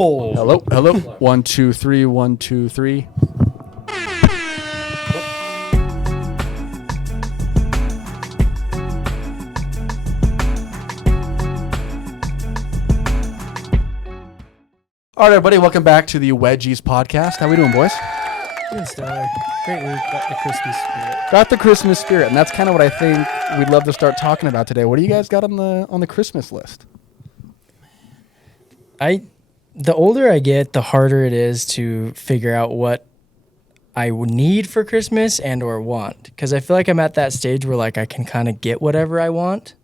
Oh. Hello. 1, 2, 3, 1, 2, 3. All right, everybody, welcome back to the Wedgies Podcast. How we doing, boys? Good, Stellar. Great week. Got the Christmas spirit. Got the Christmas spirit, and that's kind of what I think we'd love to start talking about today. What do you guys got on the Christmas list? The older I get, the harder it is to figure out what I would need for Christmas and or want. Because I feel like I'm at that stage where like I can kind of get whatever I want.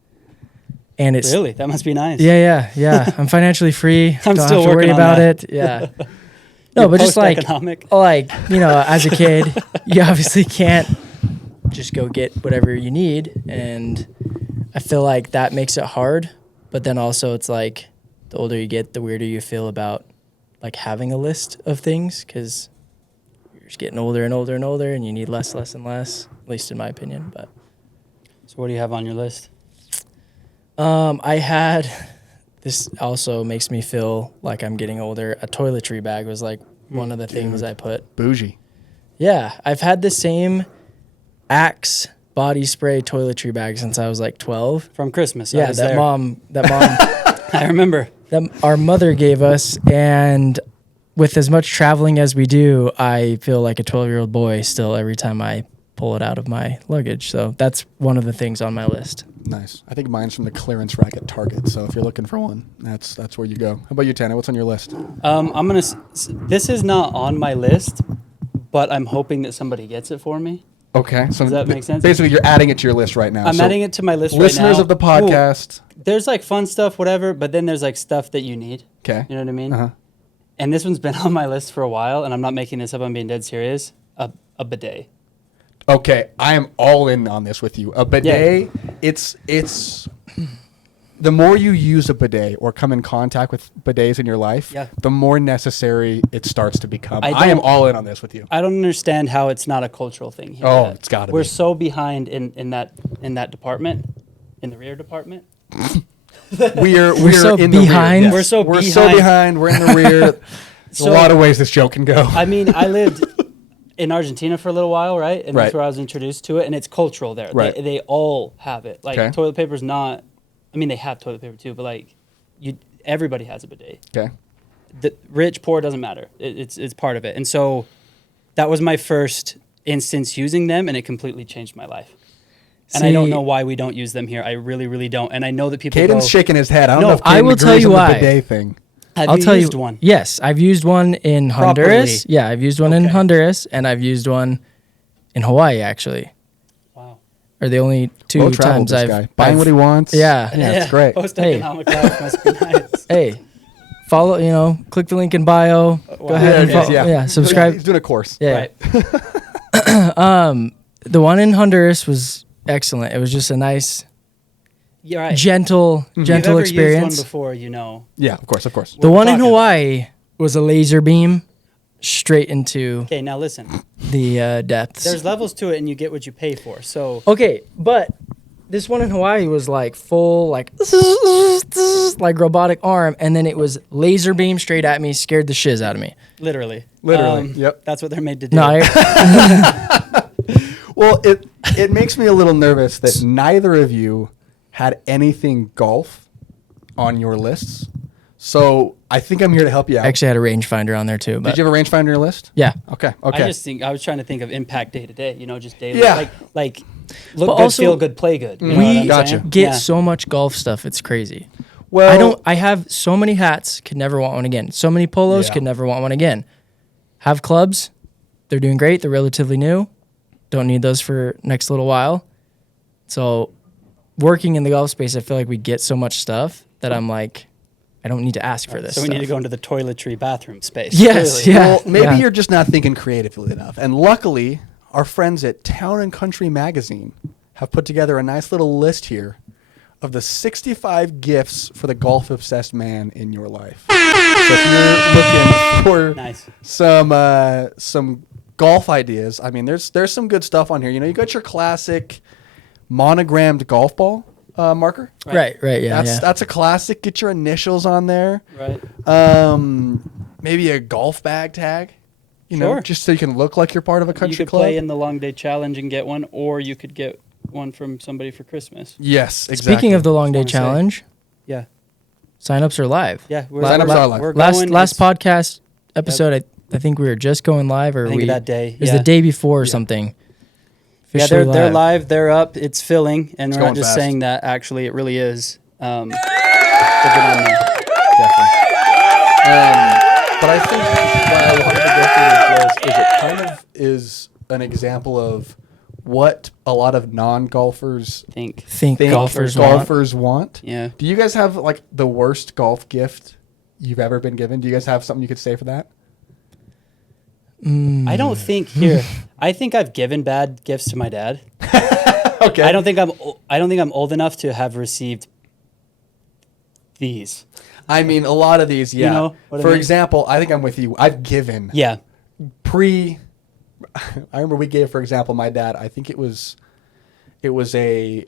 And it's really, that must be nice. Yeah. I'm financially free. I'm Don't still have to worry working on about that. it. Yeah. No, but just like, as a kid, you obviously can't just go get whatever you need. And I feel like that makes it hard. But then also it's like the older you get, the weirder you feel about like having a list of things because you're just getting older and older and older and you need less and less, at least in my opinion. But so what do you have on your list? I had, this also makes me feel like I'm getting older. A toiletry bag was like one of the things I put. Bougie. Yeah, I've had the same Axe body spray toiletry bag since I was like 12. From Christmas. Yeah, that mom, I remember. That our mother gave us, and with as much traveling as we do, I feel like a 12-year-old boy still every time I pull it out of my luggage. So that's one of the things on my list. Nice. I think mine's from the clearance rack at Target. So if you're looking for one, that's where you go. How about you, Tana? What's on your list? This is not on my list, but I'm hoping that somebody gets it for me. Okay. So does that make sense? Basically, you're adding it to your list right now. I'm adding it to my list right now. Listeners of the podcast. There's like fun stuff, whatever, but then there's like stuff that you need. Okay. You know what I mean? Uh-huh. And this one's been on my list for a while, and I'm not making this up. I'm being dead serious. A bidet. Okay, I am all in on this with you. A bidet, it's the more you use a bidet or come in contact with bidets in your life, the more necessary it starts to become. I am all in on this with you. I don't understand how it's not a cultural thing here. Oh, it's got to be. We're so behind in that department, in the rear department. we're so in behind. The rear. Yes. We're so behind. We're in the rear. There's a lot of ways this joke can go. I mean, I lived in Argentina for a little while, right? And that's where I was introduced to it, and it's cultural there. Right. They all have it. Like toilet paper's not. I mean, they have toilet paper too, but like, everybody has a bidet. Okay. The rich, poor, doesn't matter. It's part of it, and so that was my first instance using them, and it completely changed my life. And I don't know why we don't use them here. I really, really don't. And I know that people. Caden's shaking his head. I don't know if Caden I will tell you why. The bidet thing. I'll tell you one. Yes, I've used one in Honduras. Yeah, I've used one in Honduras, and I've used one in Hawaii, actually. Wow. Are the only two times I've buying what he wants. Yeah, it's great. Post-economic life must be nice. Hey, follow. Click the link in bio. Wow. Go ahead and follow. Yeah, subscribe. He's doing a course. Yeah. Right. The one in Honduras was excellent. It was just a nice. You're right. Gentle experience. You've ever used one before, you know. Yeah, of course. The one in Hawaii was a laser beam straight into. Okay, now listen. The depths. There's levels to it, and you get what you pay for. So. Okay, but this one in Hawaii was like full, like robotic arm, and then it was laser beam straight at me, scared the shiz out of me. Literally. Yep. That's what they're made to do. No, well, it makes me a little nervous that neither of you had anything golf on your lists. So I think I'm here to help you out. I actually had a rangefinder on there too. But did you have a rangefinder on your list? Yeah. Okay. I was trying to think of impact day to day, just daily. Yeah. Like look but good, also, feel good, play good. We gotcha. Get so much golf stuff. It's crazy. Well, I have so many hats, could never want one again. So many polos, could never want one again. Have clubs. They're doing great. They're relatively new. Don't need those for next little while. So working in the golf space, I feel like we get so much stuff that I'm like, I don't need to ask for this. So we need to go into the toiletry bathroom space. Yes, clearly. yeah. Well, maybe you're just not thinking creatively enough. And luckily, our friends at Town and Country Magazine have put together a nice little list here of the 65 gifts for the golf-obsessed man in your life. So if you're looking for some golf ideas, I mean, there's some good stuff on here. You got your classic monogrammed golf ball. marker. Right. Yeah. That's a classic. Get your initials on there. Right. Maybe a golf bag tag. You Sure. know, just so you can look like you're part of a country You could club. play in the long day challenge and get one, or you could get one from somebody for Christmas. Yes, exactly. Speaking of the long day challenge, yeah, signups are live. Yeah, signups are live. Last podcast episode, I think we were just going live, or I think that day. It was the day before or something. Yeah, they're live. They're up. It's filling, and it's we're not just fast. saying that. Actually, it really is. Get on there. Definitely. But I think what I wanted to go through this list is it kind of is an example of what a lot of non-golfers think golfers want. Yeah. Do you guys have like the worst golf gift you've ever been given? Do you guys have something you could say for that? I don't think I think I've given bad gifts to my dad. Okay. I don't think I'm old enough to have received these. I mean, a lot of these, yeah. You know what For I mean? example, I think I'm with you. I've given. Yeah. I remember we gave, for example, my dad, I think it was a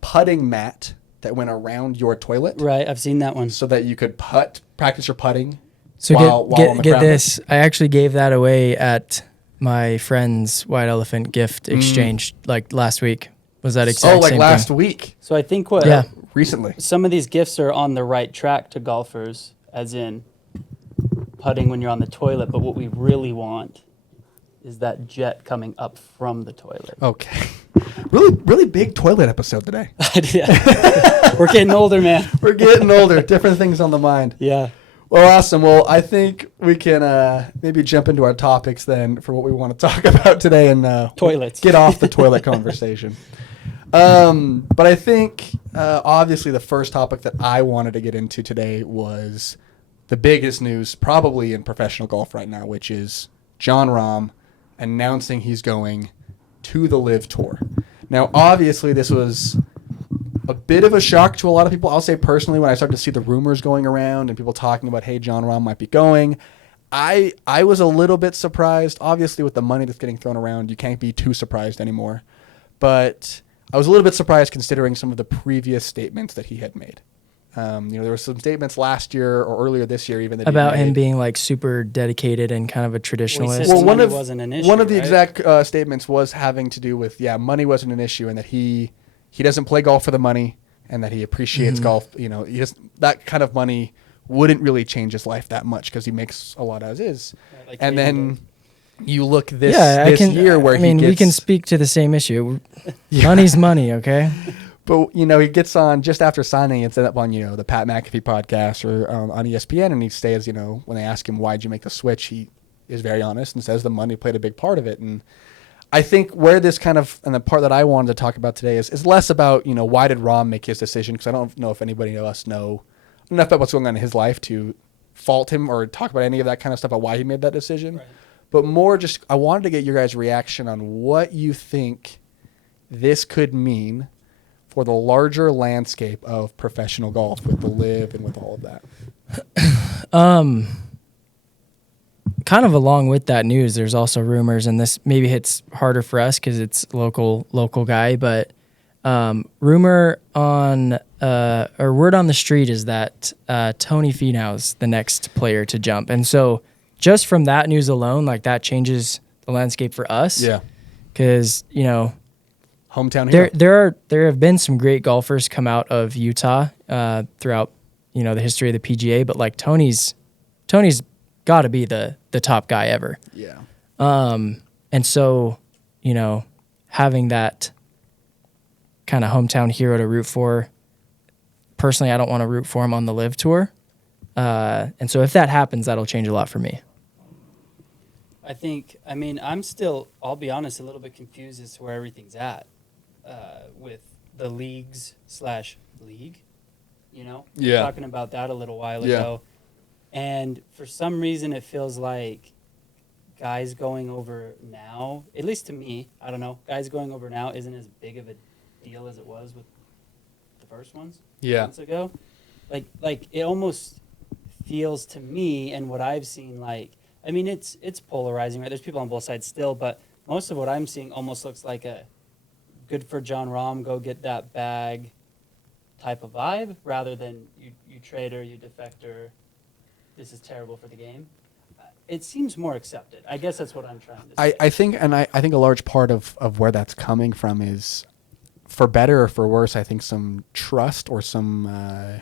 putting mat that went around your toilet. Right. I've seen that one. So that you could practice your putting. So while on the get ground. this. I actually gave that away at my friend's White Elephant gift exchange like last week. Was that exact same last thing? week? So I think Recently. some of these gifts are on the right track to golfers, as in putting when you're on the toilet. But what we really want is that jet coming up from the toilet. Okay. Really big toilet episode today. Yeah. We're getting older, man. We're getting older. Different things on the mind. Yeah. Well, awesome. Well, I think we can maybe jump into our topics then for what we want to talk about today and toilets. Get off the toilet conversation. But I think obviously the first topic that I wanted to get into today was the biggest news probably in professional golf right now, which is John Rahm announcing he's going to the LIV Tour. Now, obviously, this was a bit of a shock to a lot of people. I'll say personally, when I started to see the rumors going around and people talking about, hey, John Rahm might be going, I was a little bit surprised. Obviously, with the money that's getting thrown around, you can't be too surprised anymore. But I was a little bit surprised considering some of the previous statements that he had made. There were some statements last year or earlier this year even that about him being like super dedicated and kind of a traditionalist. Well, money wasn't an issue, one of the right? exact statements was having to do with money wasn't an issue, and that he doesn't play golf for the money, and that he appreciates golf. That kind of money wouldn't really change his life that much because he makes a lot as is. Like and then you look this year where we can speak to the same issue. Money's money, okay? But, he gets on just after signing and set up on, the Pat McAfee podcast or on ESPN, and he says, when they ask him, why'd you make the switch, he is very honest and says the money played a big part of it. And I think where this kind of, and the part that I wanted to talk about today is less about, why did Rahm make his decision, because I don't know if anybody of us know enough about what's going on in his life to fault him or talk about any of that kind of stuff about why he made that decision. Right. But more just, I wanted to get your guys' reaction on what you think this could mean for the larger landscape of professional golf with the LIV and with all of that. Kind of along with that news, there's also rumors, and this maybe hits harder for us because it's local guy, but rumor on or word on the street is that Tony Finau's the next player to jump, and so just from that news alone, like that changes the landscape for us. Yeah, because hometown hero. There have been some great golfers come out of Utah throughout the history of the PGA, but like Tony's got to be the top guy ever. Yeah. And so having that kind of hometown hero to root for. Personally, I don't want to root for him on the LIV Tour, and so if that happens, that'll change a lot for me. I'm still, I'll be honest, a little bit confused as to where everything's at with the league, Yeah. We were talking about that a little while ago. And for some reason, it feels like guys going over now, at least to me, I don't know, guys going over now isn't as big of a deal as it was with the first ones months ago. Like it almost feels to me, and what I've seen, it's polarizing, right? There's people on both sides still, but most of what I'm seeing almost looks like a good for John Rahm, go get that bag type of vibe, rather than you trader, you defector, this is terrible for the game. It seems more accepted. I guess that's what I'm trying to say. I think a large part of where that's coming from is, for better or for worse, I think some trust or some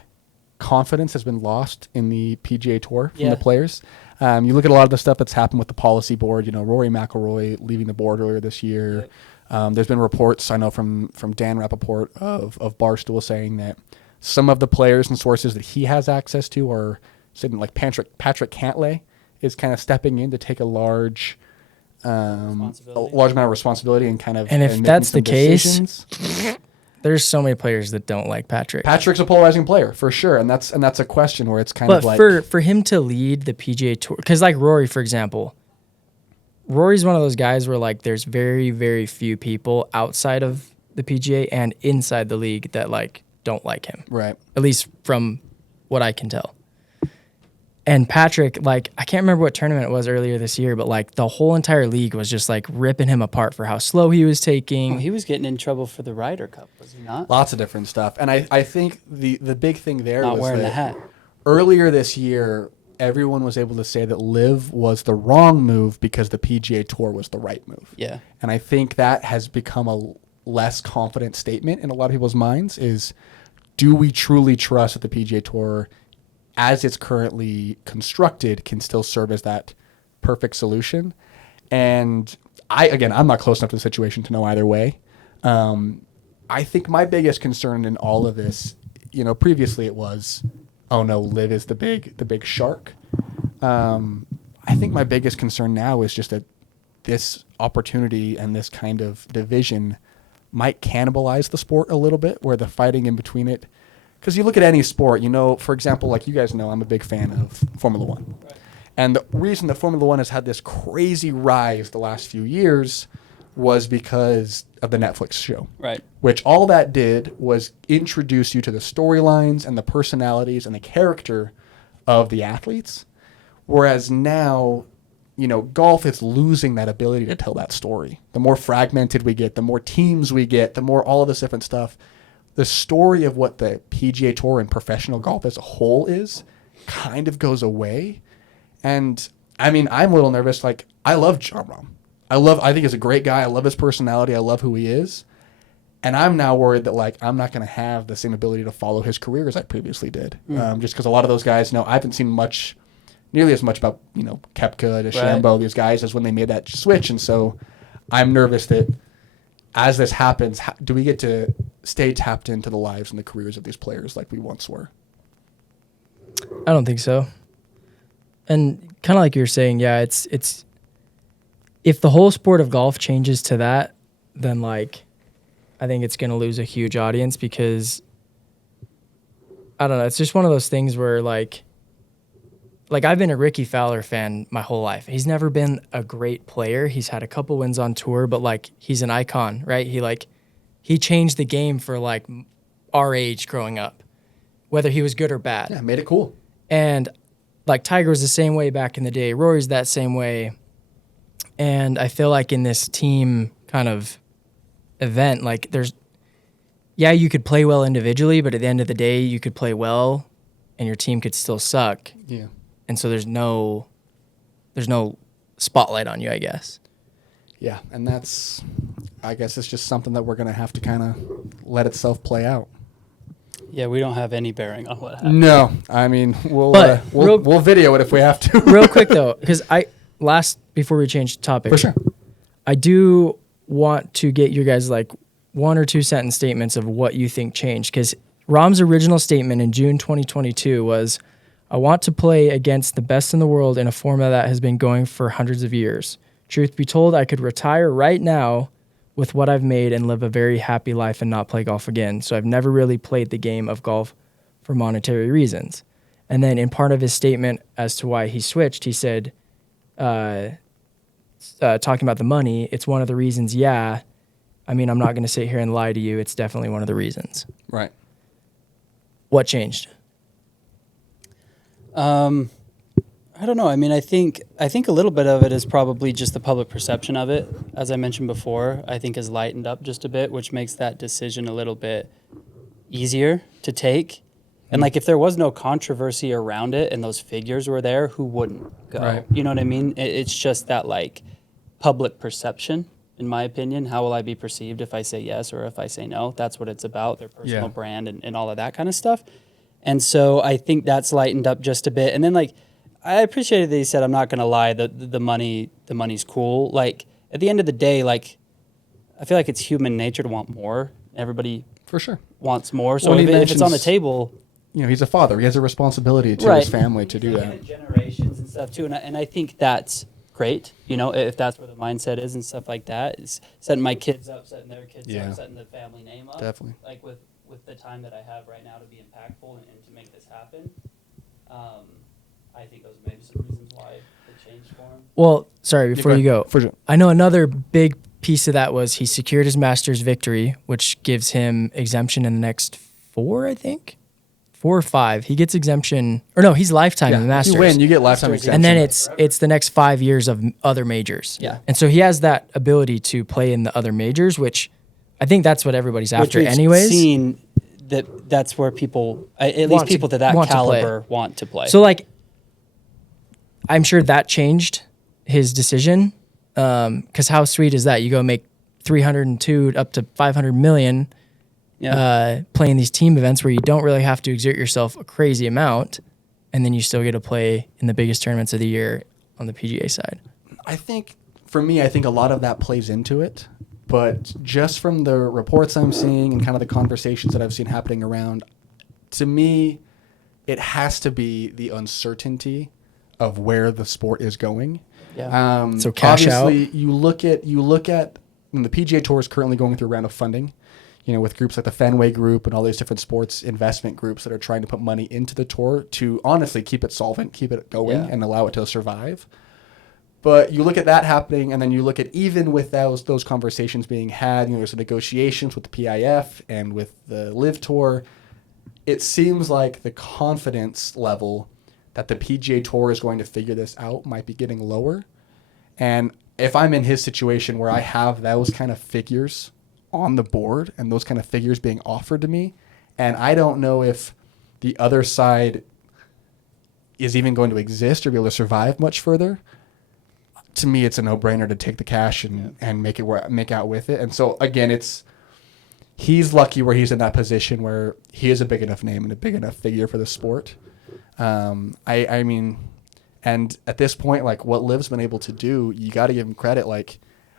confidence has been lost in the PGA Tour from the players. You look at a lot of the stuff that's happened with the policy board. You know, Rory McIlroy leaving the board earlier this year. Yep. There's been reports, I know, from Dan Rappaport of Barstool saying that some of the players and sources that he has access to are saying, like Patrick Cantlay is kind of stepping in to take a large amount of responsibility and kind of. And if that's the case, there's so many players that don't like Patrick. Patrick's a polarizing player for sure, and that's a question where it's kind of like. But for him to lead the PGA Tour, because like Rory, for example, Rory's one of those guys where like there's very, very few people outside of the PGA and inside the league that like don't like him. Right. At least from what I can tell. And Patrick, like, I can't remember what tournament it was earlier this year, but like the whole entire league was just like ripping him apart for how slow he was taking. Well, he was getting in trouble for the Ryder Cup, was he not? Lots of different stuff. And I think the big thing there not was wearing that the hat. Earlier this year, everyone was able to say that LIV was the wrong move because the PGA Tour was the right move. Yeah. And I think that has become a less confident statement in a lot of people's minds is, do we truly trust that the PGA Tour, as it's currently constructed, can still serve as that perfect solution? And I'm not close enough to the situation to know either way. I think my biggest concern in all of this, you know, previously it was, oh no, LIV is the big shark. I think my biggest concern now is just that this opportunity and this kind of division might cannibalize the sport a little bit, where the fighting in between it. Because you look at any sport, you know, for example, like you guys know, I'm a big fan of Formula One. Right. And the reason that Formula One has had this crazy rise the last few years was because of the Netflix show. Right. Which all that did was introduce you to the storylines and the personalities and the character of the athletes. Whereas now, you know, golf is losing that ability to tell that story. The more fragmented we get, the more teams we get, the more all of this different stuff. The story of what the PGA Tour and professional golf as a whole is kind of goes away. And I mean, I'm a little nervous. Like, I love John Rahm. I think he's a great guy. I love his personality. I love who he is. And I'm now worried that, like, I'm not going to have the same ability to follow his career as I previously did. Just because a lot of those guys, I haven't seen nearly as much about, you know, Koepka, DeChambeau, these guys, as when they made that switch. And so I'm nervous that as this happens, do we get to stay tapped into the lives and the careers of these players like we once were? I don't think so. And kind of like you're saying, yeah, it's if the whole sport of golf changes to that, then like I think it's going to lose a huge audience, because I don't know, it's just one of those things where like I've been a Ricky Fowler fan my whole life. He's never been a great player. He's had a couple wins on tour, but like he's an icon, right? He changed the game for like our age growing up, whether he was good or bad. Yeah, made it cool. And like Tiger was the same way back in the day. Rory's that same way. And I feel like in this team kind of event, like you could play well individually, but at the end of the day, you could play well and your team could still suck. Yeah. And so there's no spotlight on you, I guess. Yeah, and I guess it's just something that we're going to have to kind of let itself play out. Yeah, we don't have any bearing on what happens. No, I mean, we'll video it if we have to. Real quick though, because before we change topic, for sure, I do want to get your guys like 1 or 2 sentence statements of what you think changed. Because Rahm's original statement in June 2022 was, "I want to play against the best in the world in a format that has been going for hundreds of years. Truth be told, I could retire right now with what I've made and live a very happy life and not play golf again. So I've never really played the game of golf for monetary reasons." And then in part of his statement as to why he switched, he said, talking about the money, "It's one of the reasons, yeah. I mean, I'm not going to sit here and lie to you. It's definitely one of the reasons." Right. What changed? I don't know. I mean, I think a little bit of it is probably just the public perception of it. As I mentioned before, I think has lightened up just a bit, which makes that decision a little bit easier to take. And like, if there was no controversy around it and those figures were there, who wouldn't go? Right. You know what I mean? It's just that like public perception, in my opinion. How will I be perceived if I say yes or if I say no? That's what it's about, their personal brand and all of that kind of stuff. And so I think that's lightened up just a bit. And then like, I appreciated that he said, I'm not going to lie, the money's cool. Like, at the end of the day, like, I feel like it's human nature to want more. Everybody for sure wants more. So if it's on the table, you know, he's a father. He has a responsibility to his family to do that. Generations and stuff too. And I think that's great. You know, if that's where the mindset is and stuff like that, is setting my kids up, setting their kids up, setting the family name up. Definitely. Like with the time that I have right now to be impactful and to make this happen. I think those are maybe some reasons why it changed for him. Well, sorry, before you go. For sure. I know another big piece of that was he secured his Masters victory, which gives him exemption in the next 4 or 5. He gets exemption, or no, he's lifetime in the Masters. If you win, you get lifetime exemption. And then it's the next 5 years of other majors. Yeah. And so he has that ability to play in the other majors, which I think that's what everybody's after anyways. Seen that's where people, at least people to that caliber want to play. So like, I'm sure that changed his decision. Because how sweet is that? You go make 302 up to 500 million playing these team events where you don't really have to exert yourself a crazy amount, and then you still get to play in the biggest tournaments of the year on the PGA side. I think, for me, I think a lot of that plays into it. But just from the reports I'm seeing and kind of the conversations that I've seen happening around, to me, it has to be the uncertainty of where the sport is going. Yeah. So cash obviously, out. you look at the PGA Tour is currently going through a round of funding, you know, with groups like the Fenway Group and all these different sports investment groups that are trying to put money into the tour to honestly keep it solvent, keep it going, and allow it to survive. But you look at that happening, and then you look at even with those conversations being had, you know, there's negotiations with the PIF and with the LIV Tour. It seems like the confidence level that the PGA Tour is going to figure this out might be getting lower. And if I'm in his situation where I have those kind of figures on the board and those kind of figures being offered to me, and I don't know if the other side is even going to exist or be able to survive much further, to me it's a no-brainer to take the cash and make out with it. And so again, he's lucky where he's in that position where he is a big enough name and a big enough figure for the sport. I mean, and at this point, like what LIV's been able to do, you got to give him credit. Like,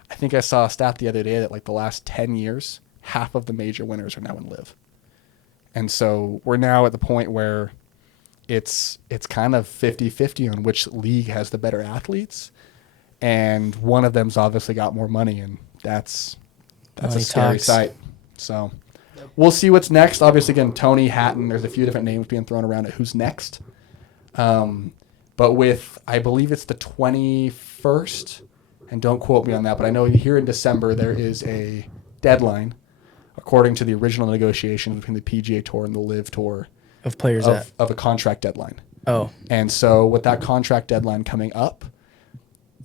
I think I saw a stat the other day that like the last 10 years, half of the major winners are now in LIV. And so we're now at the point where it's kind of 50-50 on which league has the better athletes. And one of them's obviously got more money, and that's a scary sight. So we'll see what's next. Obviously, again, Tony, Hatton, there's a few different names being thrown around at who's next. But with, I believe it's the 21st, and don't quote me on that, but I know here in December there is a deadline, according to the original negotiations between the PGA Tour and the LIV Tour, of players of a contract deadline. Oh. And so with that contract deadline coming up,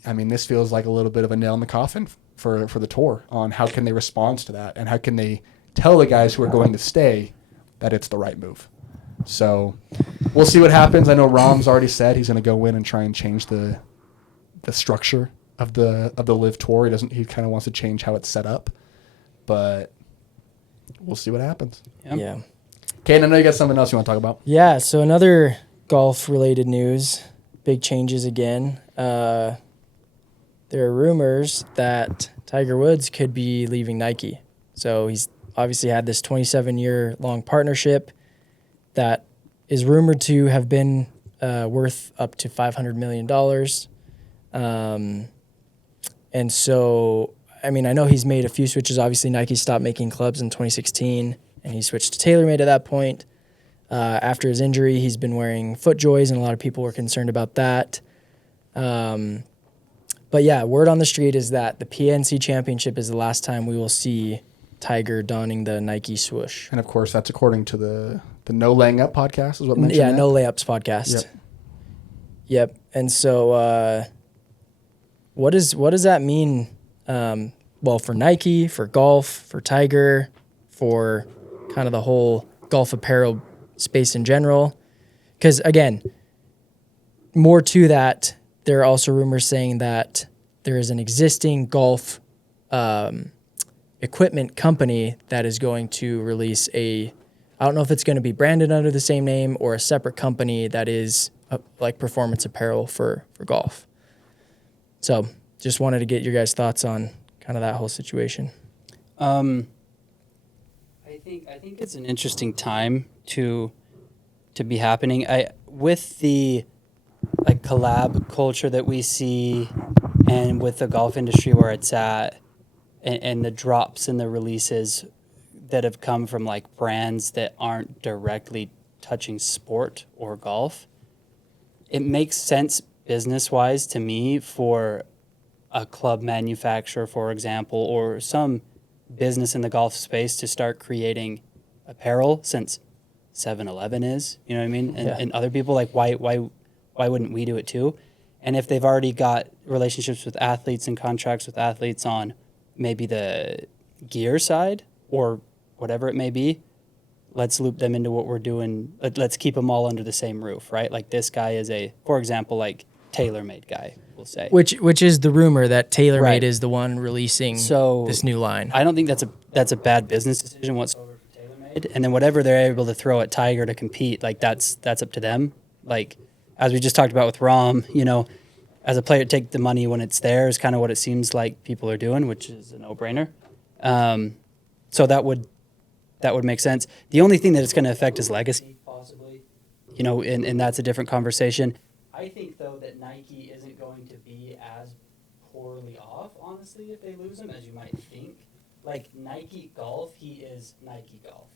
I mean, this feels like a little bit of a nail in the coffin for the tour on how can they respond to that and how can they tell the guys who are going to stay that it's the right move. So we'll see what happens. I know Rahm's already said he's going to go in and try and change the structure of the LIV Tour. He kind of wants to change how it's set up, but we'll see what happens. Yeah. Kane, I know you got something else you want to talk about. Yeah. So another golf related news, big changes again. There are rumors that Tiger Woods could be leaving Nike. So he's obviously had this 27-year-long partnership that is rumored to have been worth up to $500 million. And so, I mean, I know he's made a few switches. Obviously, Nike stopped making clubs in 2016, and he switched to TaylorMade at that point. After his injury, he's been wearing FootJoys, and a lot of people were concerned about that. But yeah, word on the street is that the PNC Championship is the last time we will see Tiger donning the Nike swoosh. And of course, that's according to the No Laying Up podcast is what mentioned. Yeah, that. No Layups podcast. Yep. Yep. And so what does that mean, well, for Nike, for golf, for Tiger, for kind of the whole golf apparel space in general? Because, again, more to that, there are also rumors saying that there is an existing golf equipment company that is going to release I don't know if it's going to be branded under the same name or a separate company that is like performance apparel for golf. So just wanted to get your guys' thoughts on kind of that whole situation. I think it's an interesting time to be happening. With the like collab culture that we see, and with the golf industry where it's at, and the drops and the releases that have come from like brands that aren't directly touching sport or golf, it makes sense business-wise to me for a club manufacturer, for example, or some business in the golf space to start creating apparel, since 7-Eleven is, you know what I mean? And other people, like, why wouldn't we do it too? And if they've already got relationships with athletes and contracts with athletes on maybe the gear side or whatever it may be, let's loop them into what we're doing. Let's keep them all under the same roof, right? Like this guy is for example, like TaylorMade guy, we'll say. Which is the rumor that TaylorMade is the one releasing this new line. I don't think that's a bad business decision whatsoever for TaylorMade. And then whatever they're able to throw at Tiger to compete, like that's up to them. Like as we just talked about with Rahm, you know, as a player, take the money when it's there is kind of what it seems like people are doing, which is a no-brainer. So that would make sense. The only thing that it's going to affect is legacy, possibly. You know, and that's a different conversation. I think, though, that Nike isn't going to be as poorly off, honestly, if they lose him, as you might think. Like, Nike Golf, he is Nike Golf.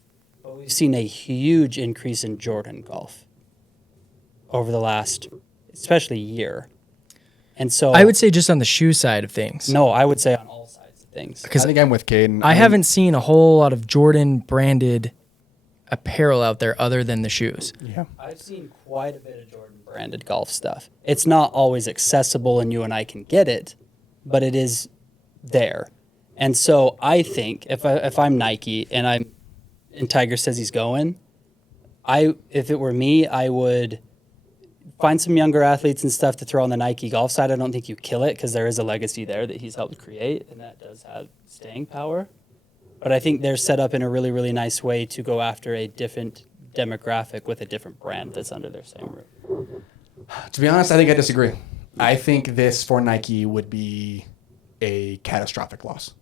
But we've seen a huge increase in Jordan Golf over the last, especially year. And so I would say just on the shoe side of things. No, I would say on all sides of things. Because I think I'm with Caden. I haven't seen a whole lot of Jordan branded apparel out there other than the shoes. Yeah, I've seen quite a bit of Jordan branded golf stuff. It's not always accessible and you and I can get it, but it is there. And so I think if I'm Nike and Tiger says he's going, if it were me, I would find some younger athletes and stuff to throw on the Nike golf side. I don't think you kill it because there is a legacy there that he's helped create, and that does have staying power. But I think they're set up in a really, really nice way to go after a different demographic with a different brand that's under their same roof. To be honest, I think I disagree. I think this for Nike would be a catastrophic loss.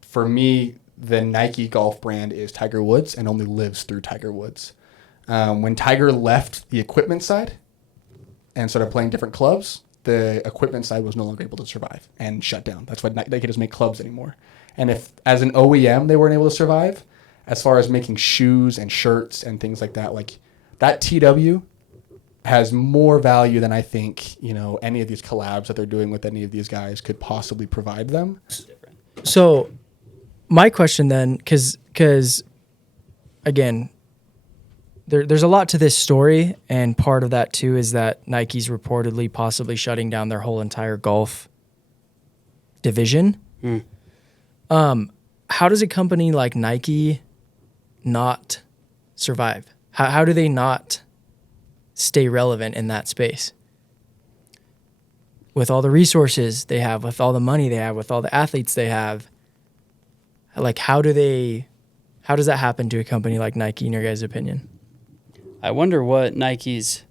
For me, the Nike golf brand is Tiger Woods and only lives through Tiger Woods. When Tiger left the equipment side and started playing different clubs, the equipment side was no longer able to survive and shut down. That's why Nike doesn't make clubs anymore. And if, as an OEM, they weren't able to survive, as far as making shoes and shirts and things like that, like that TW has more value than I think, you know, any of these collabs that they're doing with any of these guys could possibly provide them. So my question then, because again, there's a lot to this story, and part of that too is that Nike's reportedly possibly shutting down their whole entire golf division. How does a company like Nike not survive? How do they not stay relevant in that space? With all the resources they have, with all the money they have, with all the athletes they have, like how does that happen to a company like Nike in your guys' opinion? I wonder what Nike's...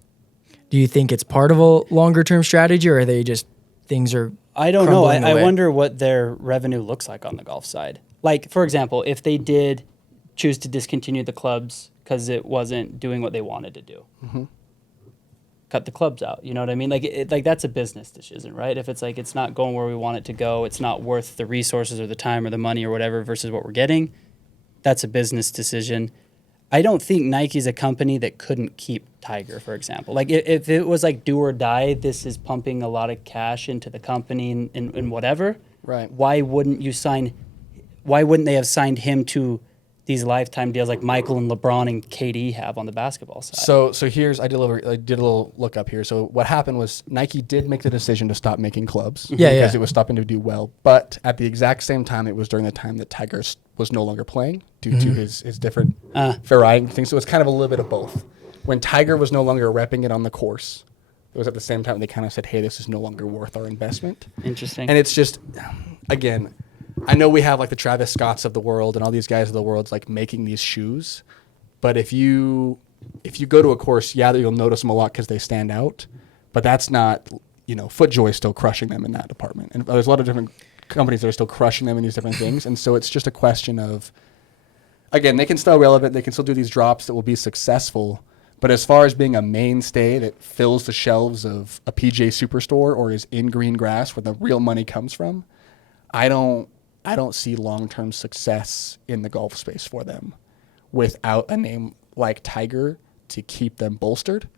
Do you think it's part of a longer term strategy, or are they just things are... I don't know. I wonder what their revenue looks like on the golf side. Like, for example, if they did choose to discontinue the clubs because it wasn't doing what they wanted to do. Mm-hmm. Cut the clubs out. You know what I mean? Like that's a business decision, right? If it's like it's not going where we want it to go, it's not worth the resources or the time or the money or whatever versus what we're getting, that's a business decision. I don't think Nike's a company that couldn't keep Tiger, for example. Like if it was like do or die, this is pumping a lot of cash into the company and whatever. Right. Why wouldn't they have signed him to these lifetime deals like Michael and LeBron and KD have on the basketball side. So here's I did a little look up here. So what happened was Nike did make the decision to stop making clubs because it was stopping to do well. But at the exact same time, it was during the time that Tiger was no longer playing due to his different variety things. So it's kind of a little bit of both. When Tiger was no longer repping it on the course, it was at the same time they kind of said, hey, this is no longer worth our investment. Interesting. And it's just, again, I know we have like the Travis Scotts of the world and all these guys of the world like making these shoes, but if you go to a course, you'll notice them a lot because they stand out, but that's not, FootJoy is still crushing them in that department, and there's a lot of different companies that are still crushing them in these different things, and so it's just a question of, again, they can still relevant, they can still do these drops that will be successful, but as far as being a mainstay that fills the shelves of a PGA Superstore or is in green grass where the real money comes from, I don't see long-term success in the golf space for them without a name like Tiger to keep them bolstered.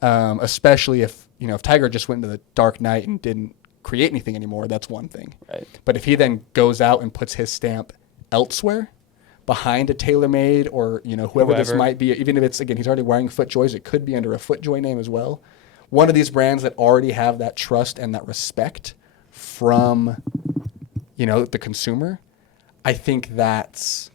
Especially if Tiger just went into the dark night and didn't create anything anymore, that's one thing. Right. But if he then goes out and puts his stamp elsewhere, behind a TaylorMade or whoever this might be, even if it's, again, he's already wearing FootJoys, it could be under a FootJoy name as well. One of these brands that already have that trust and that respect from the consumer, I think that's,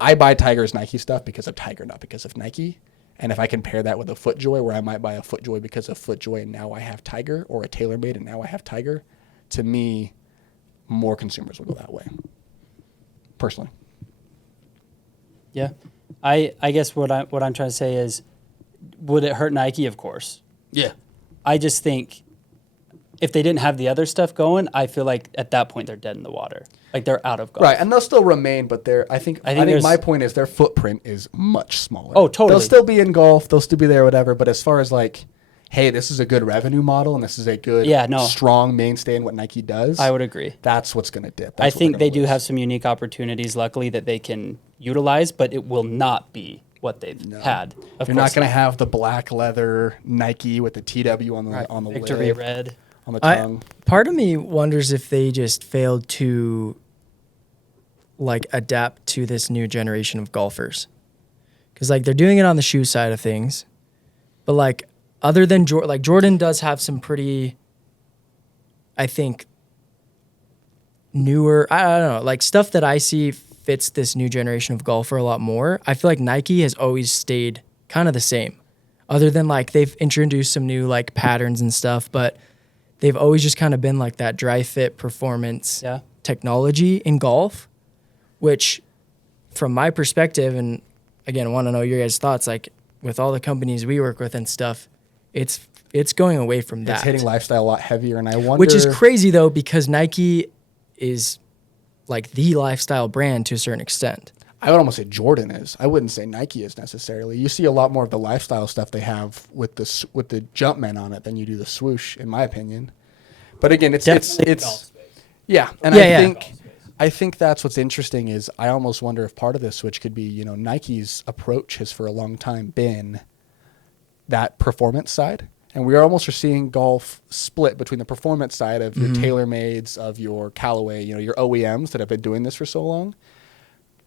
I buy Tiger's Nike stuff because of Tiger, not because of Nike. And if I compare that with a FootJoy, where I might buy a FootJoy because of FootJoy and now I have Tiger, or a TaylorMade and now I have Tiger, to me, more consumers will go that way, personally. Yeah. I guess what I'm trying to say is, would it hurt Nike? Of course. Yeah. I just think if they didn't have the other stuff going, I feel like at that point they're dead in the water. Like they're out of golf. Right, and they'll still remain, but I think my point is their footprint is much smaller. Oh, totally. They'll still be in golf, they'll still be there, whatever, but as far as like, hey, this is a good revenue model and this is a good, strong mainstay in what Nike does. I would agree. That's what's going to dip. I think they do have some unique opportunities, luckily, that they can utilize, but it will not be what they've had. You're not going to have the black leather Nike with the TW on the Victory lip, red. on the tongue. Part of me wonders if they just failed to like adapt to this new generation of golfers, because like they're doing it on the shoe side of things, but like other than Jordan does have some pretty, I think, newer, I don't know, like stuff that I see fits this new generation of golfer a lot more. I feel like Nike has always stayed kind of the same, other than like they've introduced some new like patterns and stuff, but they've always just kind of been like that dry fit performance technology in golf, which from my perspective, and again, I want to know your guys' thoughts, like with all the companies we work with and stuff, it's going away from that. It's hitting lifestyle a lot heavier, and I wonder... Which is crazy, though, because Nike is like the lifestyle brand to a certain extent. I would almost say Jordan is. I wouldn't say Nike is necessarily. You see a lot more of the lifestyle stuff they have with the Jumpman on it than you do the swoosh, in my opinion. But again, it's yeah, and I think that's what's interesting is I almost wonder if part of this switch could be, Nike's approach has for a long time been that performance side. And we are almost seeing golf split between the performance side of your TaylorMades, of your Callaway, your OEMs that have been doing this for so long.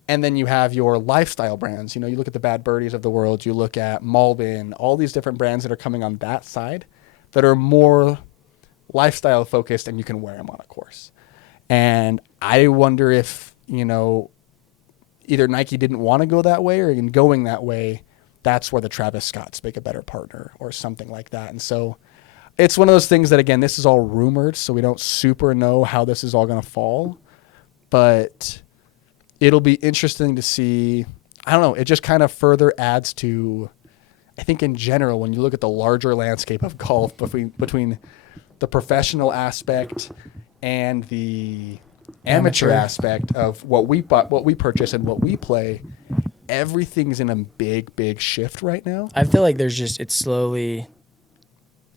And then you have your lifestyle brands. You look at the Bad Birdies of the world, you look at Malbin, all these different brands that are coming on that side that are more lifestyle focused and you can wear them on a course. And I wonder if, either Nike didn't want to go that way, or in going that way, that's where the Travis Scotts make a better partner or something like that. And so it's one of those things that, again, this is all rumored, so we don't super know how this is all going to fall. But it'll be interesting to see. I don't know. It just kind of further adds to, I think in general, when you look at the larger landscape of golf between the professional aspect and the amateur aspect of what we purchase and what we play, everything's in a big shift right now. I feel like it's slowly,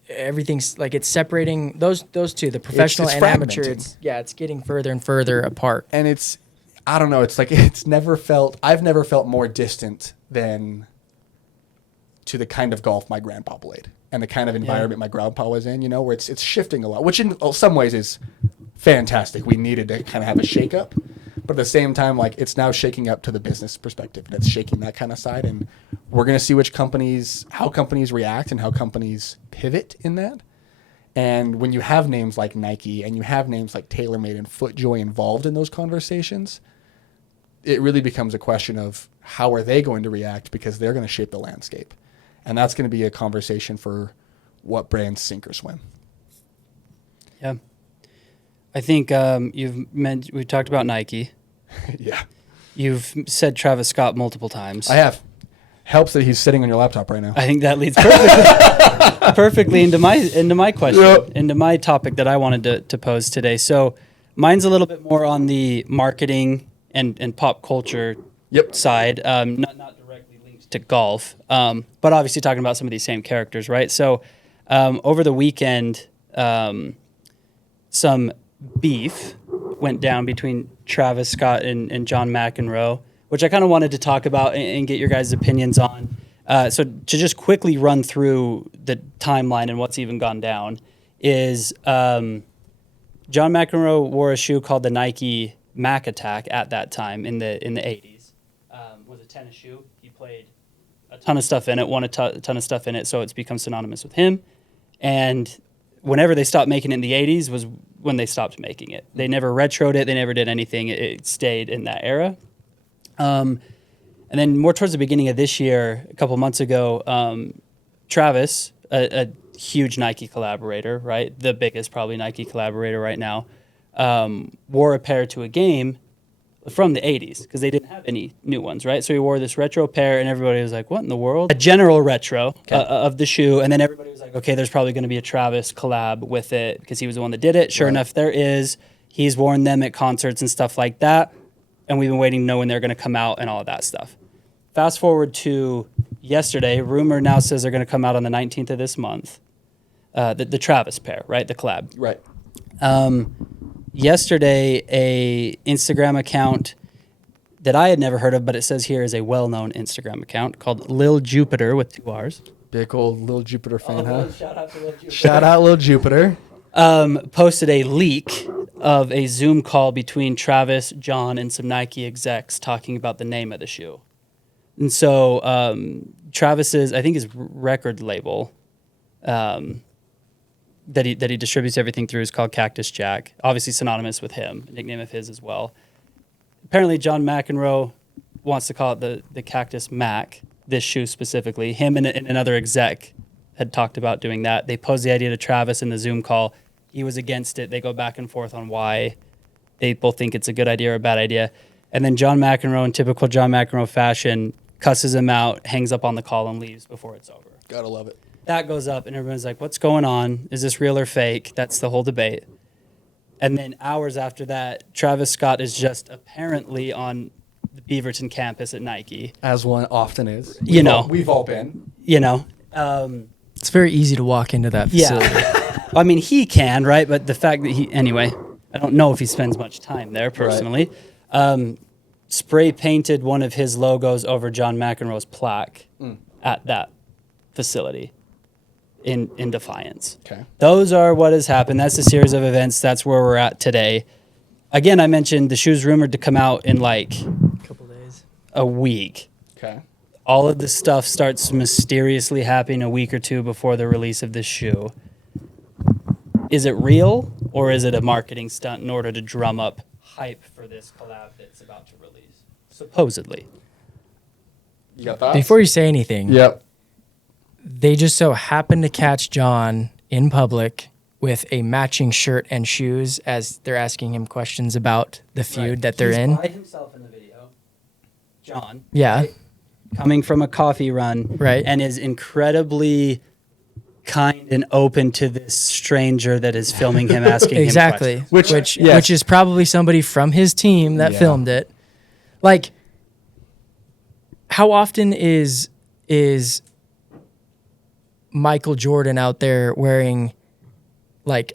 everything's like it's separating those two, the professional and amateur. It's getting further and further apart. And I don't know, it's like I've never felt more distant than to the kind of golf my grandpa played and the kind of environment my grandpa was in, where it's shifting a lot, which in some ways is fantastic. We needed to kind of have a shakeup. But at the same time, like, it's now shaking up to the business perspective. That's shaking that kind of side. And we're going to see how companies react and how companies pivot in that. And when you have names like Nike and you have names like TaylorMade and FootJoy involved in those conversations, it really becomes a question of how are they going to react, because they're going to shape the landscape. And that's going to be a conversation for what brands sink or swim. Yeah. I think we talked about Nike. Yeah. You've said Travis Scott multiple times. I have. Helps that he's sitting on your laptop right now. I think that leads perfectly into my question, into my topic that I wanted to pose today. So mine's a little bit more on the marketing and pop culture side, not directly linked to golf, but obviously talking about some of these same characters, right? So over the weekend, some beef went down between Travis Scott and John McEnroe, which I kind of wanted to talk about and get your guys' opinions on. So to just quickly run through the timeline and what's even gone down is John McEnroe wore a shoe called the Nike Mac Attack at that time in the 80s. Was a tennis shoe. He played a ton of stuff in it, won a ton of stuff in it, so it's become synonymous with him. And whenever they stopped making it in the 80s was when they stopped making it. They never retroed it. They never did anything. It stayed in that era. And then more towards the beginning of this year, a couple months ago, Travis, a huge Nike collaborator, right? The biggest probably Nike collaborator right now, wore a pair to a game from the 80s because they didn't have any new ones, right? So he wore this retro pair and everybody was like, what in the world? A general retro of the shoe. And then everybody was like, okay, there's probably going to be a Travis collab with it because he was the one that did it. Sure enough, there is. He's worn them at concerts and stuff like that. And we've been waiting to know when they're going to come out and all of that stuff. Fast forward to yesterday, rumor now says they're going to come out on the 19th of this month. The Travis pair, right? The collab. Right. Yesterday, a Instagram account that I had never heard of, but it says here is a well-known Instagram account called Lil Jupiter with 2 R's. Big old Lil Jupiter fan, huh? Shout out to Lil Jupiter. Shout out Lil Jupiter. Posted a leak of a Zoom call between Travis, John, and some Nike execs talking about the name of the shoe. And so Travis's, I think his record label that he distributes everything through is called Cactus Jack, obviously synonymous with him, a nickname of his as well. Apparently John McEnroe wants to call it the Cactus Mac, this shoe specifically. Him and another exec had talked about doing that. They posed the idea to Travis in the Zoom call. He was against it. They go back and forth on why they both think it's a good idea or a bad idea. And then John McEnroe, in typical John McEnroe fashion, cusses him out, hangs up on the call, and leaves before it's over. Gotta love it. That goes up, and everyone's like, what's going on? Is this real or fake? That's the whole debate. And then hours after that, Travis Scott is just apparently on the Beaverton campus at Nike. As one often is. We've all been. It's very easy to walk into that facility. Yeah. I mean, he can, right? But the fact that anyway, I don't know if he spends much time there personally. Right. Spray painted one of his logos over John McEnroe's plaque at that facility in defiance. Okay. Those are what has happened. That's a series of events. That's where we're at today. Again, I mentioned the shoe's rumored to come out in like a week. Okay. All of this stuff starts mysteriously happening a week or two before the release of this shoe. Is it real, or is it a marketing stunt in order to drum up hype for this collab that's about to release? Supposedly. You got thoughts? Before you say anything, yep. They just so happened to catch John in public with a matching shirt and shoes as they're asking him questions about the feud that they're in. He's by himself in the video. John. Yeah. Right? Coming from a coffee run. Right. And is incredibly kind and open to this stranger that is filming him, asking him questions. Which is probably somebody from his team that filmed it. Like, how often is Michael Jordan out there wearing like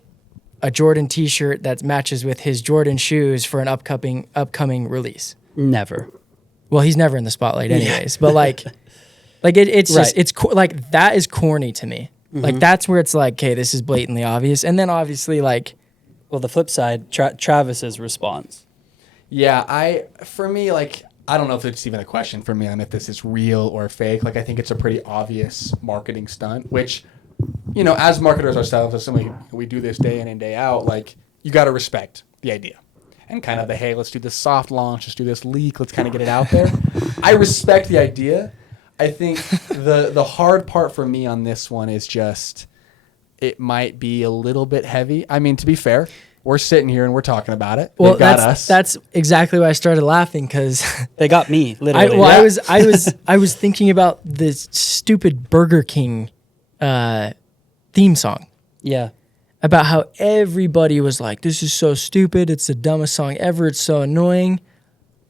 a Jordan t-shirt that matches with his Jordan shoes for an upcoming release? Never. Well, he's never in the spotlight anyways, but it's just, like, that is corny to me. Mm-hmm. Like, that's where it's like, okay, this is blatantly obvious. And then obviously, like, well, the flip side, Travis's response. Yeah, for me, like, I don't know if it's even a question for me on if this is real or fake. Like, I think it's a pretty obvious marketing stunt, which, you know, as marketers ourselves, as somebody we do this day in and day out, like, you got to respect the idea. And kind of the, hey, let's do this soft launch, let's do this leak, let's kind of get it out there. I respect the idea. I think the hard part for me on this one is just it might be a little bit heavy. I mean, to be fair, we're sitting here and we're talking about it. Well, They've got us. That's exactly why I started laughing, because they got me literally. I was thinking about this stupid Burger King theme song. Yeah. About how everybody was like, this is so stupid. It's the dumbest song ever. It's so annoying.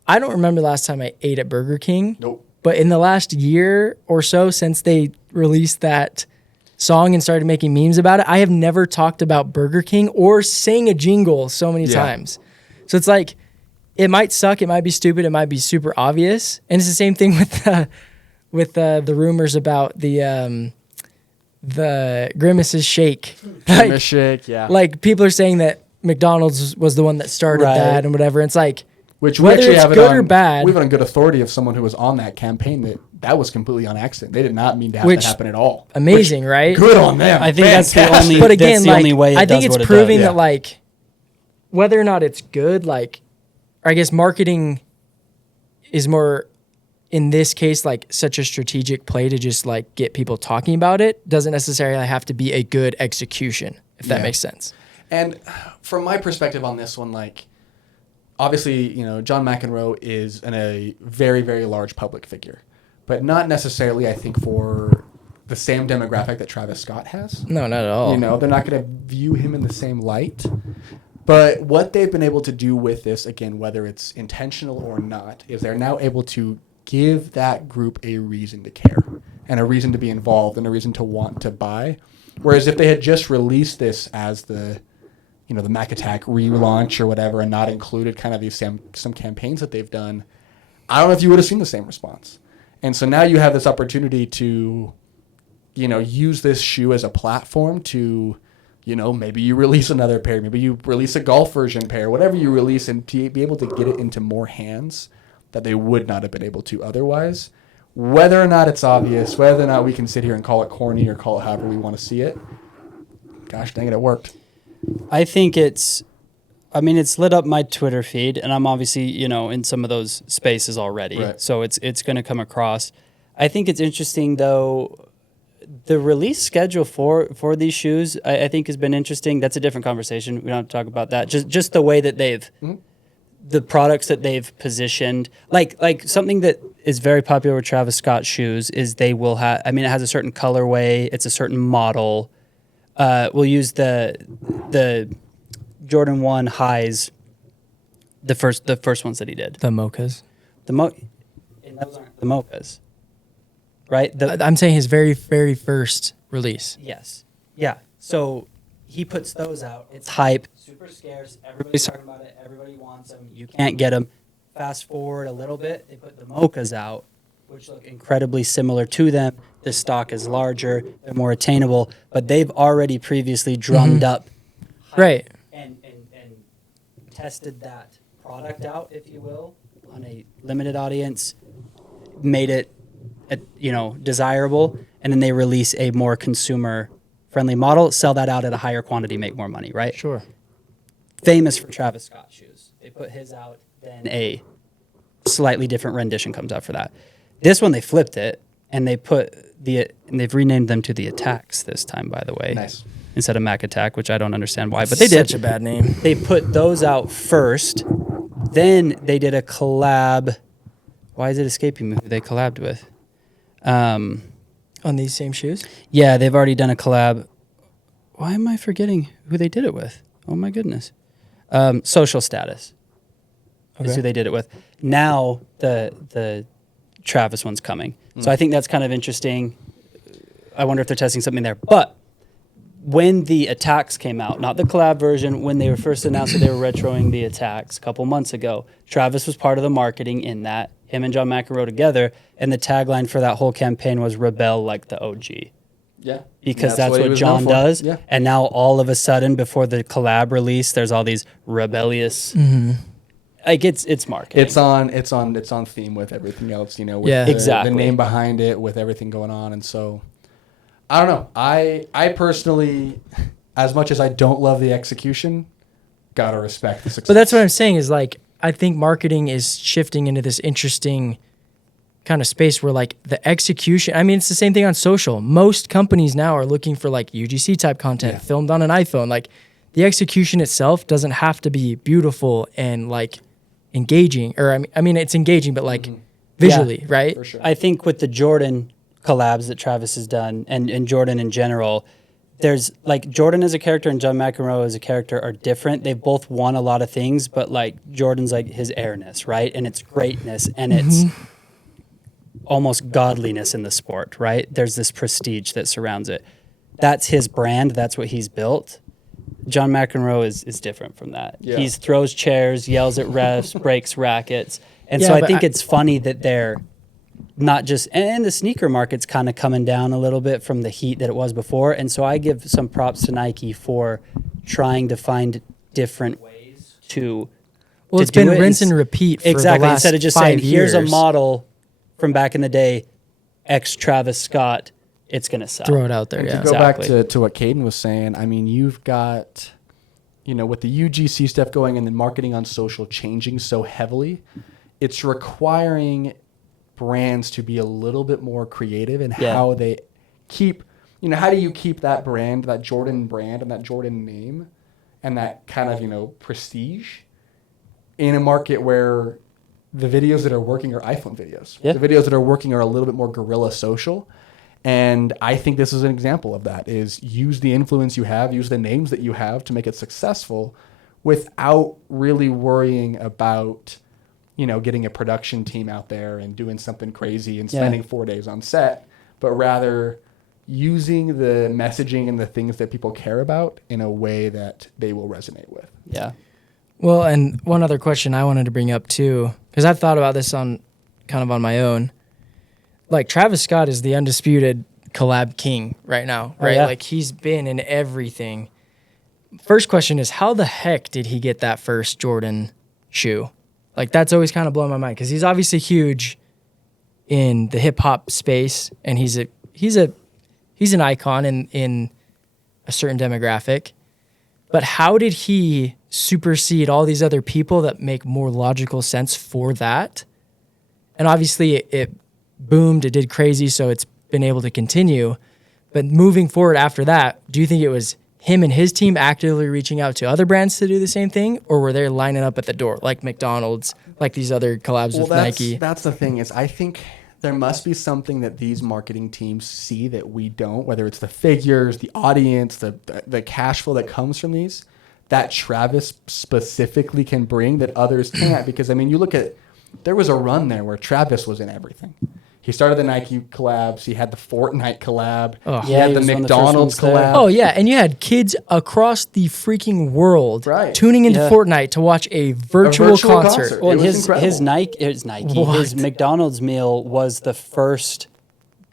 I don't remember the last time I ate at Burger King. Nope. But in the last year or so since they released that song and started making memes about it, I have never talked about Burger King or sang a jingle so many times. So it's like, it might suck. It might be stupid. It might be super obvious. And it's the same thing with the rumors about the Grimace's shake. Grimace shake, yeah. Like, people are saying that McDonald's was the one that started that and whatever. And it's like, which we whether actually it's have good it on, or bad. we have it on good authority of someone who was on that campaign that was completely on accident. They did not mean to have that happen at all. Amazing, right? Good on them. I think that's the only. But again, that's the like, only way I think it's what proving it that, like, whether or not it's good, like, or I guess marketing is more, in this case, like, such a strategic play to just, like, get people talking about it. Doesn't necessarily have to be a good execution, if that makes sense. And from my perspective on this one, like, obviously, you know, John McEnroe is a very, very large public figure, but not necessarily, I think, for the same demographic that Travis Scott has. No, not at all. You know, they're not going to view him in the same light. But what they've been able to do with this, again, whether it's intentional or not, is they're now able to give that group a reason to care and a reason to be involved and a reason to want to buy. Whereas if they had just released this as the Mac Attack relaunch or whatever and not included kind of some campaigns that they've done, I don't know if you would have seen the same response. And so now you have this opportunity to, you know, use this shoe as a platform to, you know, maybe you release another pair, maybe you release a golf version pair, whatever you release, and to be able to get it into more hands that they would not have been able to otherwise. Whether or not it's obvious, whether or not we can sit here and call it corny or call it however we want to see it, gosh dang it, it worked. I think it's lit up my Twitter feed, and I'm obviously, you know, in some of those spaces already. Right. So it's going to come across. I think it's interesting, though, the release schedule for these shoes, I think, has been interesting. That's a different conversation. We don't have to talk about that. Just the way that they've, the products that they've positioned, like something that is very popular with Travis Scott shoes is they will have, it has a certain colorway, it's a certain model. We'll use the Jordan 1 highs, the first ones that he did. The mochas. And those aren't the mochas, right? I'm saying his very, very first release. Yes. Yeah. So he puts those out. It's hype, super scarce. Everybody's talking about it. Everybody wants them. You can't get them. Fast forward a little bit, they put the mochas out, which look incredibly similar to them. The stock is larger, they're more attainable, but they've already previously drummed up right and tested that product out, if you will, on a limited audience, made it desirable, and then they release a more consumer friendly model, sell that out at a higher quantity, make more money, right? Sure. Famous for Travis Scott shoes. They put his out, then a slightly different rendition comes out for that. This one, they flipped it, and they've renamed them to the Attacks this time, by the way. Nice. Instead of Mac Attack, which I don't understand why, but they did. Such a bad name. They put those out first, then they did a collab. Why is it escaping me who they collabed with? On these same shoes? Yeah, they've already done a collab. Why am I forgetting who they did it with? Oh my goodness. Social Status is who they did it with. Now the Travis one's coming. So I think that's kind of interesting. I wonder if they're testing something there. But when the Attacks came out, not the collab version, when they were first announced that they were retroing the Attacks a couple months ago, Travis was part of the marketing in that, him and John McEnroe together, and the tagline for that whole campaign was "Rebel like the OG." Yeah. Because that's what John does. Yeah. And now all of a sudden, before the collab release, there's all these rebellious Like it's marketing. It's on theme with everything else, you know, with exactly. the name behind it, with everything going on. And so I don't know. I personally, as much as I don't love the execution, gotta respect the success. But that's what I'm saying is like I think marketing is shifting into this interesting kind of space where like the execution, I mean, it's the same thing on social. Most companies now are looking for like UGC type content filmed on an iPhone. Like the execution itself doesn't have to be beautiful and like engaging, or I mean it's engaging, but like visually, right? For sure. I think with the Jordan collabs that Travis has done and Jordan in general, there's like Jordan as a character and John McEnroe as a character are different. They've both won a lot of things, but like Jordan's like his airness, right? And it's greatness and it's almost godliness in the sport, right? There's this prestige that surrounds it. That's his brand. That's what he's built. John McEnroe is different from that. Yeah. He throws chairs, yells at refs, breaks rackets. And so I think it's funny that they're not just, and the sneaker market's kind of coming down a little bit from the heat that it was before. And so I give some props to Nike for trying to find different ways to Well, it's been rinse and repeat for exactly. the last Instead of just 5 saying, years. here's a model from back in the day, ex Travis Scott, it's going to sell. Throw it out there, And yeah. to go back to what Caden was saying, I mean, you've got, you know, with the UGC stuff going and then marketing on social changing so heavily, it's requiring brands to be a little bit more creative in how they keep, you know, how do you keep that brand, that Jordan brand and that Jordan name and that kind of, you know, prestige in a market where the videos that are working are iPhone videos. Yeah. The videos that are working are a little bit more guerrilla social. And I think this is an example of that, is use the influence you have, use the names that you have to make it successful without really worrying about, you know, getting a production team out there and doing something crazy and spending 4 days on set, but rather using the messaging and the things that people care about in a way that they will resonate with. Yeah. Well, and one other question I wanted to bring up too, because I've thought about this on my own. Like Travis Scott is the undisputed collab king right now, right? Yeah. Like he's been in everything. First question is, how the heck did he get that first Jordan shoe? Like that's always kind of blown my mind because he's obviously huge in the hip hop space, and he's an icon in a certain demographic. But how did he supersede all these other people that make more logical sense for that? And obviously it boomed, it did crazy, so it's been able to continue. But moving forward after that, do you think it was him and his team actively reaching out to other brands to do the same thing, or were they lining up at the door like McDonald's, like these other collabs with Nike? That's the thing, is I think there must be something that these marketing teams see that we don't, whether it's the figures, the audience, the cash flow that comes from these, that Travis specifically can bring that others can't. Because, I mean, you look at, there was a run there where Travis was in everything. He started the Nike collabs. He had the Fortnite collab. Oh. He had the McDonald's collab. Oh, yeah. And you had kids across the freaking world tuning into Fortnite to watch a virtual concert. Well, his McDonald's meal was the first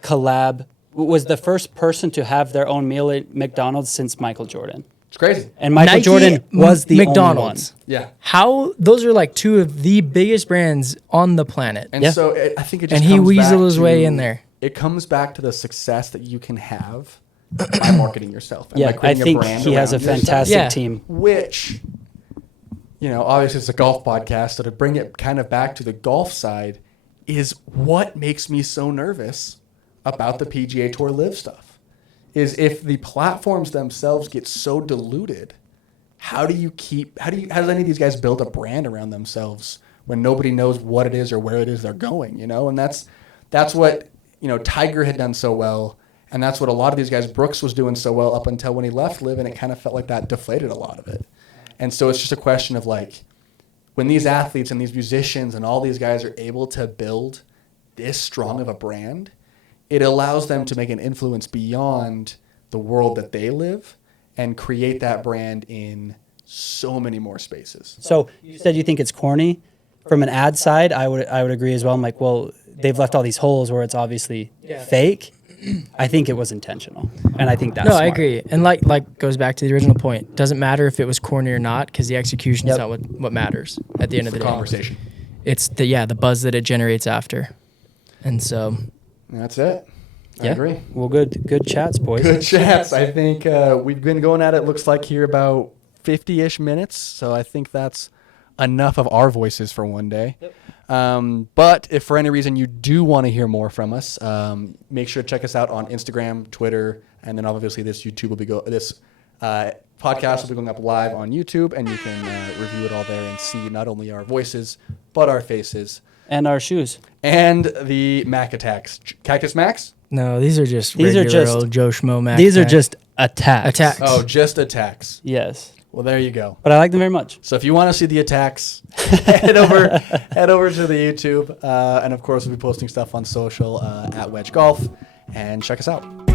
collab, was the first person to have their own meal at McDonald's since Michael Jordan. It's crazy. And Michael Jordan was the McDonald's. only one. Yeah. How those are like two of the biggest brands on the planet. And so I think it just and comes he weaseled back his to, way in there. It comes back to the success that you can have by marketing yourself. And by I creating think a brand he has a around yourself. fantastic team. Which, you know, obviously it's a golf podcast, so to bring it kind of back to the golf side is what makes me so nervous about the PGA Tour LIV stuff. Is if the platforms themselves get so diluted, how does any of these guys build a brand around themselves when nobody knows what it is or where it is they're going, you know? And that's what, you know, Tiger had done so well, and that's what a lot of these guys, Brooks was doing so well up until when he left LIV, and it kind of felt like that deflated a lot of it. And so it's just a question of like, when these athletes and these musicians and all these guys are able to build this strong of a brand, it allows them to make an influence beyond the world that they live and create that brand in so many more spaces. So you said you think it's corny. From an ad side, I would agree as well. I'm like, well, they've left all these holes where it's obviously fake. I think it was intentional, and I think that's no, smart. I agree. And like goes back to the original point. Doesn't matter if it was corny or not, because the execution is not what matters at the end of the day. Conversation. It's the buzz that it generates after, and so that's it. I agree. Well, good chats, boys. Good chats. I think we've been going at it. Looks like here about 50-ish minutes. So I think that's enough of our voices for one day. Yep. But if for any reason you do want to hear more from us, make sure to check us out on Instagram, Twitter, and then obviously this YouTube will be podcast will be going up live on YouTube, and you can review it all there and see not only our voices but our faces and our shoes and the Mac attacks. Cactus Max? No, these are just old Joe Schmo Mac. These are just attacks. Oh, just attacks. Yes. Well, there you go. But I like them very much. So if you want to see the attacks, head over to the YouTube, and of course we'll be posting stuff on social at Wedge Golf, and check us out.